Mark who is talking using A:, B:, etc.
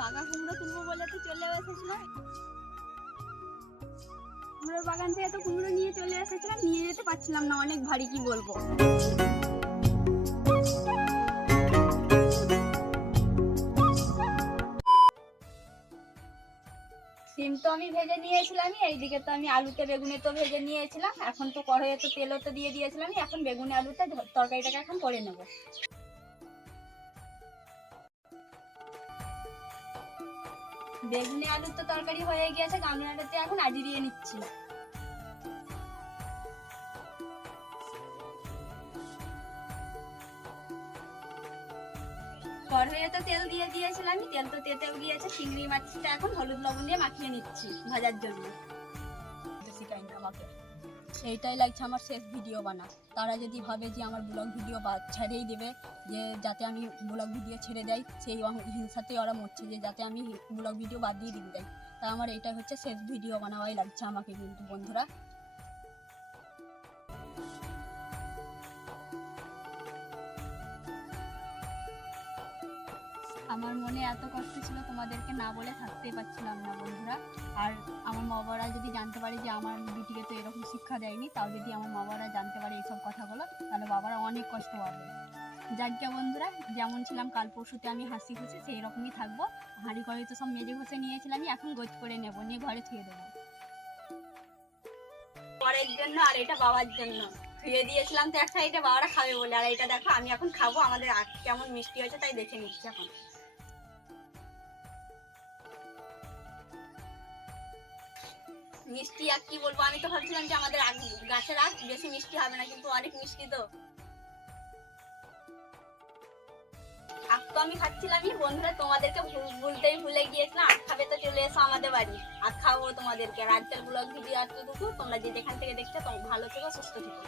A: পাকা কুমড়ো তুলবো বলে তো চলে এসেছিলাম। কুমড়োর বাগান থেকে তো কুমড়ো নিয়ে চলে এসেছিলাম, নিয়ে যেতে পারছিলাম না, অনেক ভারী কি বলব। সিম তো আমি ভেজে নিয়েছিলাম এইদিকে তো আমি আলুতে, বেগুনে তো ভেজে নিয়েছিলাম। এখন তো কড়াইয়ে তো তেলও তো দিয়ে দিয়েছিলাম এখন বেগুনে আলুতে তরকারিটাকে এখন করে নেব। বেগুনে আলুর তো তরকারি হয়ে গিয়েছে, গামলাটাতে এখন আজি দিয়ে নিচ্ছি। কড়াইয়ে তো তেল দিয়ে দিয়েছিলাম, তেল তো তেতেও গিয়েছে, চিংড়ি মাছটা এখন হলুদ লবণ দিয়ে মাখিয়ে নিচ্ছি ভাজার জন্য। আমাকে। এইটাই লাগছে আমার শেষ ভিডিও বানা। তারা যদি ভাবে যে আমার ব্লগ ভিডিও বা ছেড়েই দেবে, যে যাতে আমি ব্লগ ভিডিও ছেড়ে দেয়, সেই হিংসাতেই ওরা মরছে, যে যাতে আমি ব্লগ ভিডিও বাদ দিয়ে দিতে দেয় তা আমার এইটা হচ্ছে শেষ ভিডিও বানাওয়াই লাগছে আমাকে কিন্তু বন্ধুরা। আমার মনে এত কষ্ট ছিল তোমাদেরকে না বলে থাকতেই পারছিলাম না বন্ধুরা। আর আমার মা বাবারা যদি জানতে পারে শিক্ষা দেয়নি, তাও যদি আমার মা বাবারা জানতে পারে এইসব কথাগুলো, তাহলে বাবারা অনেক কষ্ট পাবে। যাজ্ঞা বন্ধুরা, যেমন ছিলাম, কাল পরশুতে আমি হাসি খুশি সেই রকমই থাকব। হাঁড়ি করে তো সব মেজে ঘষে নিয়েছিলাম এখন গোছ করে নেব, নিয়ে ঘরে থুয়ে দেবো। পরের জন্য আর এটা বাবার জন্য। ধুয়ে দিয়েছিলাম তো একটা, এটা বাবারা খাবে বলে। আর এটা দেখো, আমি এখন খাব, আমাদের আখ কেমন মিষ্টি হয়েছে তাই দেখে নিচ্ছি এখন। মিষ্টি আর কি বলব? আমি তো ভাবছিলাম যে আমাদের আখ গাছের আখ বেশি মিষ্টি হবে না, কিন্তু অনেক মিষ্টি তো। তো আমি খাচ্ছিলামই, বন্ধুরা, তোমাদেরকে ভুলতেই ভুলে গিয়েছিলাম। আখ খাবে তো চলে এসো আমাদের বাড়ি। আখ খাব তোমাদেরকে। আর ব্লগ ভিডিও তো তোমরা যে যেখান থেকে দেখছ ভালো থেকো, সুস্থ থেকো।